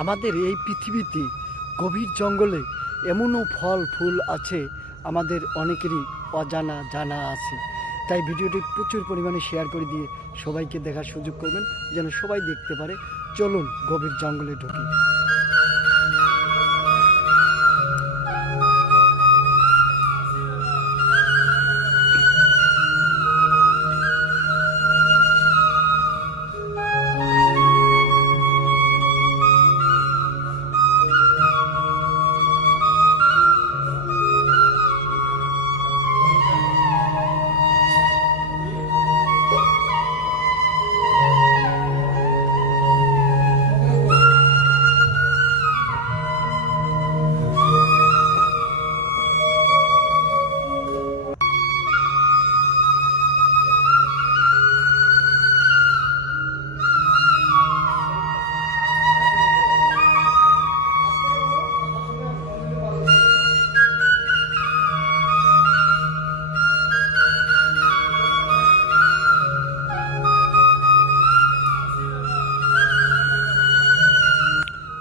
আমাদের এই পৃথিবীতে গভীর জঙ্গলে এমনও ফল ফুল আছে আমাদের অনেকেরই অজানা জানা আছে। তাই ভিডিওটি প্রচুর পরিমাণে শেয়ার করে দিয়ে সবাইকে দেখার সুযোগ করবেন, যেন সবাই দেখতে পারে। চলুন গভীর জঙ্গলে ঢুকি।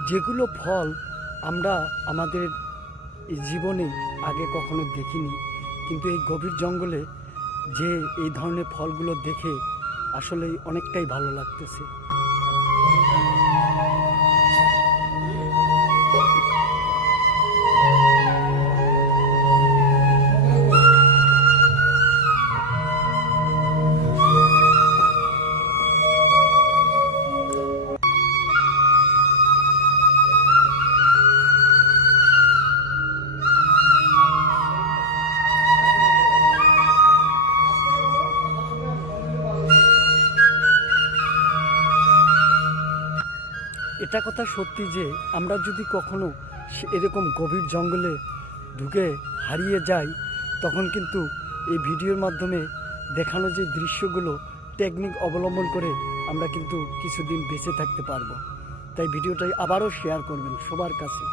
যেগুলো ফল আমরা আমাদের এই জীবনে আগে কখনো দেখিনি, কিন্তু এই গভীর জঙ্গলে যে এই ধরনের ফলগুলো দেখে আসলেই অনেকটাই ভালো লাগতেছে। এটা কথা সত্যি যে আমরা যদি কখনো এরকম গভীর জঙ্গলে ঢুকে হারিয়ে যাই, তখন কিন্তু এই ভিডিওর মাধ্যমে দেখানো যে দৃশ্যগুলো টেকনিক অবলম্বন করে আমরা কিন্তু কিছুদিন বেঁচে থাকতে পারবো। তাই ভিডিওটাই আবারও শেয়ার করবেন সবার কাছে।